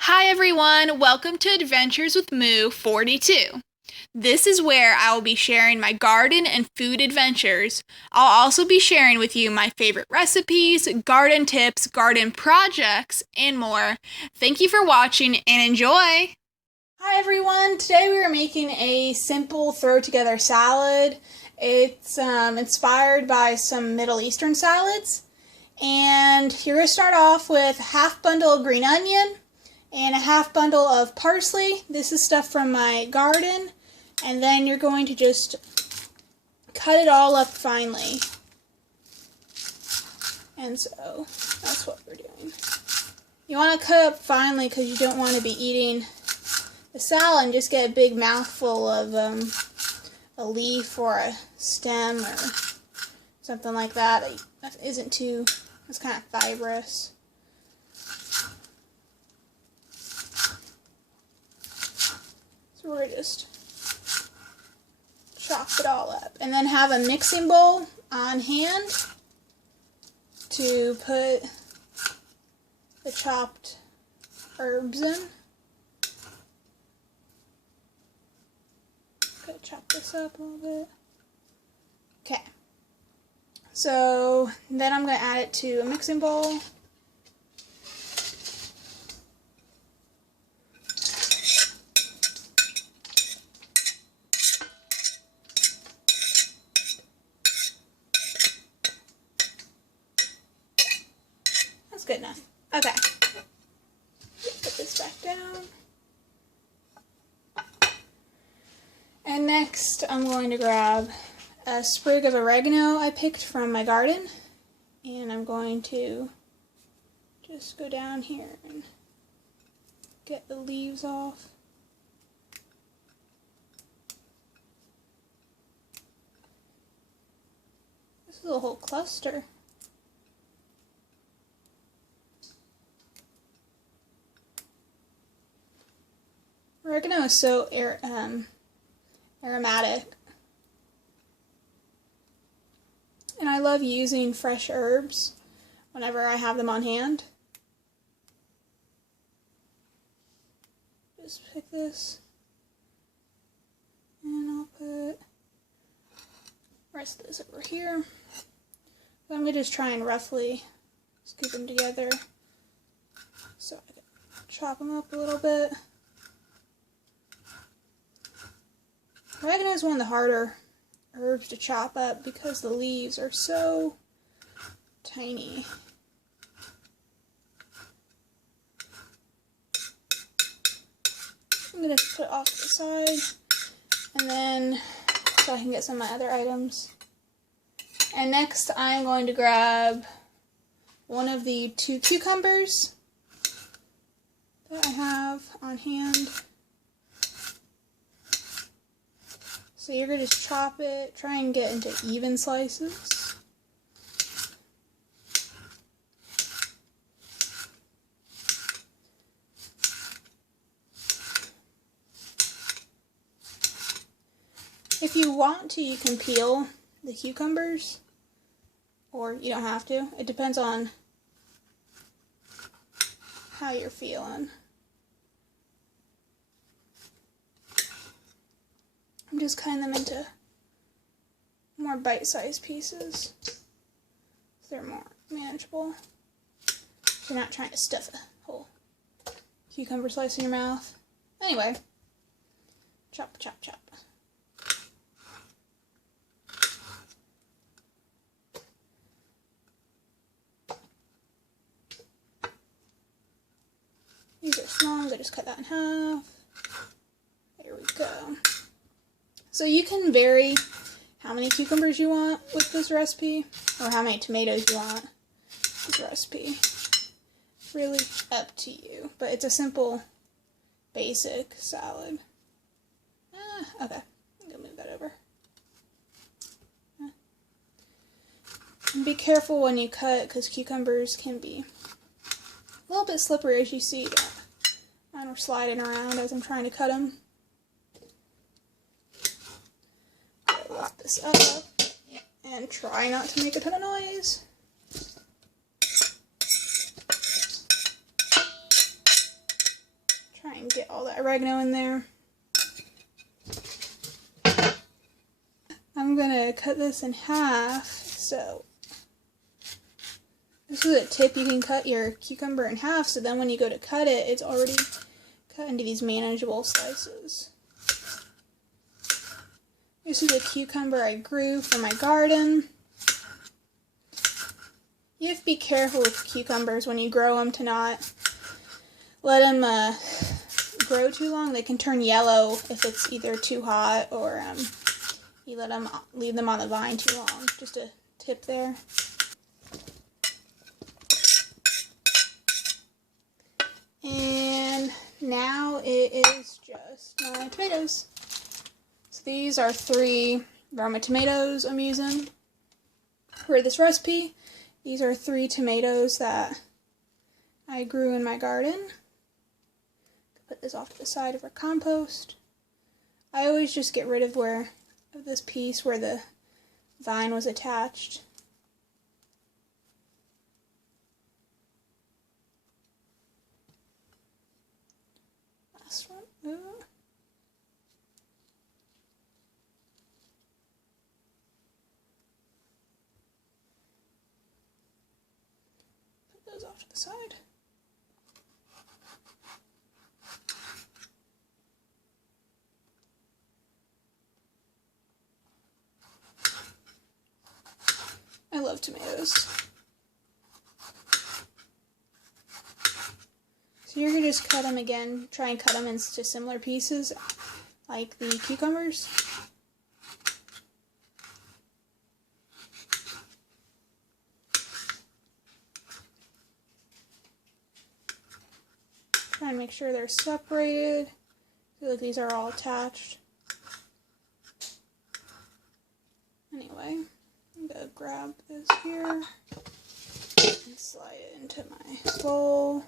Hi everyone, welcome to Adventures with Moo 42. This is where I will be sharing my garden and food adventures. I'll also be sharing with you my favorite recipes, garden tips, garden projects, and more. Thank you for watching and enjoy! Hi everyone, today we are making a simple throw together salad. It's inspired by some Middle Eastern salads. And you're going to start off with a half bundle of green onion and a half bundle of parsley. This is stuff from my garden. And then you're going to just cut it all up finely. And so that's what we're doing. You want to cut up finely because you don't want to be eating the salad and just get a big mouthful of a leaf or a stem or something like that that isn't too, it's kind of fibrous. So we're just chop it all up. And then have a mixing bowl on hand to put the chopped herbs in. Gotta chop this up a little bit. Okay. So then I'm going to add it to a mixing bowl. That's good enough. Okay. Put this back down. And next I'm going to grab a sprig of oregano I picked from my garden, and I'm going to just go down here and get the leaves off. This is a whole cluster. Oregano is so aromatic. And I love using fresh herbs whenever I have them on hand. Just pick this, and I'll put the rest of this over here. I'm going to just try and roughly scoop them together so I can chop them up a little bit. Oregano is one of the harder herbs to chop up because the leaves are so tiny. I'm going to put it off to the side, and then so I can get some of my other items. And next I'm going to grab one of the 2 cucumbers that I have on hand. So you're going to just chop it, try and get into even slices. If you want to, you can peel the cucumbers, or you don't have to. It depends on how you're feeling. I'm just cutting them into more bite-sized pieces so they're more manageable. You're not trying to stuff a whole cucumber slice in your mouth. Anyway, chop, chop, chop. These are small, I'm going to just cut that in half. There we go. So you can vary how many cucumbers you want with this recipe, or how many tomatoes you want with this recipe. Really up to you, but it's a simple, basic salad. Okay, I'm going to move that over. And be careful when you cut, because cucumbers can be a little bit slippery, as you see. Mine were sliding around as I'm trying to cut them. Lift this up and try not to make a ton of noise. Try and get all that oregano in there. I'm gonna cut this in half, so this is a tip. You can cut your cucumber in half, so then when you go to cut it, it's already cut into these manageable slices. This is a cucumber I grew from my garden. You have to be careful with cucumbers when you grow them to not let them grow too long. They can turn yellow if it's either too hot or you leave them on the vine too long. Just a tip there. And now it is just my tomatoes. So these are 3 Roma tomatoes I'm using for this recipe. These are 3 tomatoes that I grew in my garden. Put this off to the side of our compost. I always just get rid of this piece where the vine was attached. Last one. Ooh. Put those off to the side. I love tomatoes. So you're going to just cut them again, try and cut them into similar pieces like the cucumbers. Try and make sure they're separated. I feel like these are all attached. Anyway. I'm going to grab this here and slide it into my bowl.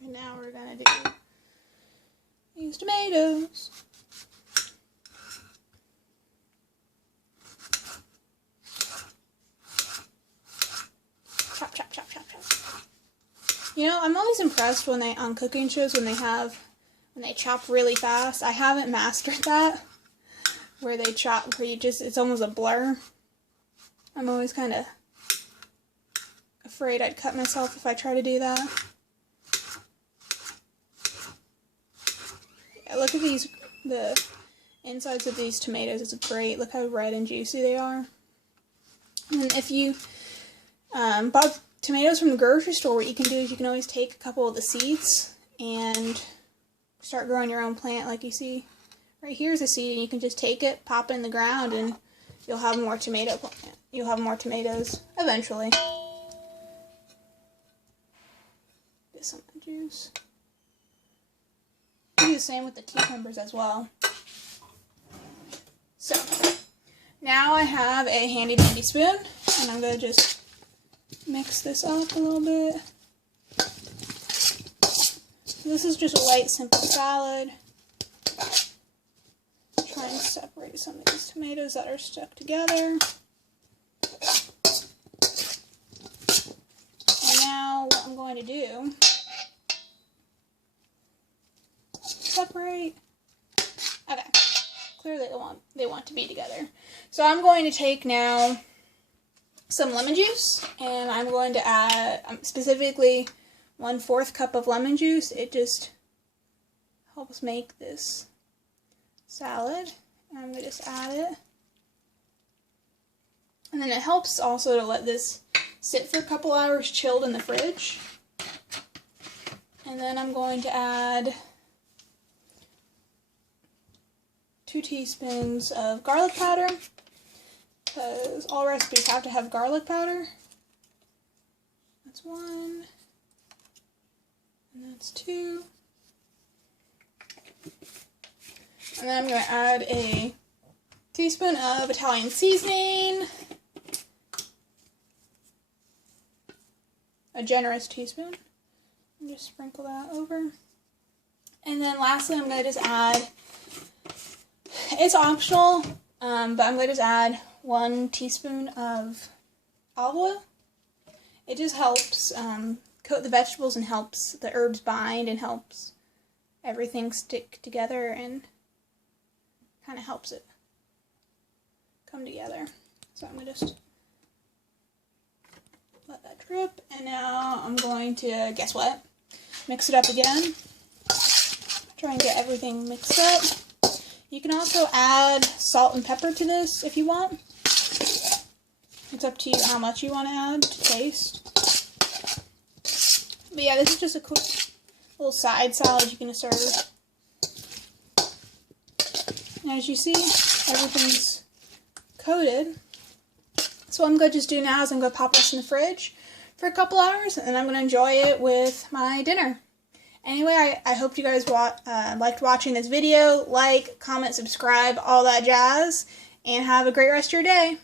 And now we're going to do these tomatoes. Chop, chop, chop, chop, chop. You know, I'm always impressed when on cooking shows when they chop really fast. I haven't mastered that. Where they chop, it's almost a blur. I'm always kind of afraid I'd cut myself if I try to do that. Yeah, look at the insides of these tomatoes. It's great. Look how red and juicy they are. And if you bought tomatoes from the grocery store, what you can do is you can always take a couple of the seeds and start growing your own plant like you see. Right here's a seed, and you can just take it, pop it in the ground, and you'll have more tomatoes eventually. Get some of the juice. Do the same with the cucumbers as well. So, now I have a handy dandy spoon, and I'm going to just mix this up a little bit. So this is just a light, simple salad. Try and separate some of these tomatoes that are stuck together. And now what I'm going to do, separate. Okay, clearly they want to be together. So I'm going to take now some lemon juice, and I'm going to add specifically 1/4 cup of lemon juice. It just helps make this salad, and I'm going to just add it. And then it helps also to let this sit for a couple hours chilled in the fridge. And then I'm going to add 2 teaspoons of garlic powder, because all recipes have to have garlic powder. That's 1, and that's 2. And then I'm going to add a teaspoon of Italian seasoning. A generous teaspoon. And just sprinkle that over. And then lastly, I'm going to just add, it's optional, but I'm going to just add 1 teaspoon of olive oil. It just helps coat the vegetables and helps the herbs bind and helps everything stick together and kind of helps it come together. So I'm going to just let that drip, and now I'm going to, guess what, mix it up again. Try and get everything mixed up. You can also add salt and pepper to this if you want. It's up to you how much you want to add to taste. But yeah, this is just a quick little side salad you can serve. And as you see, everything's coated. So what I'm going to just do now is I'm going to pop this in the fridge for a couple hours, and then I'm going to enjoy it with my dinner. Anyway, I hope you guys liked watching this video. Like, comment, subscribe, all that jazz, and have a great rest of your day.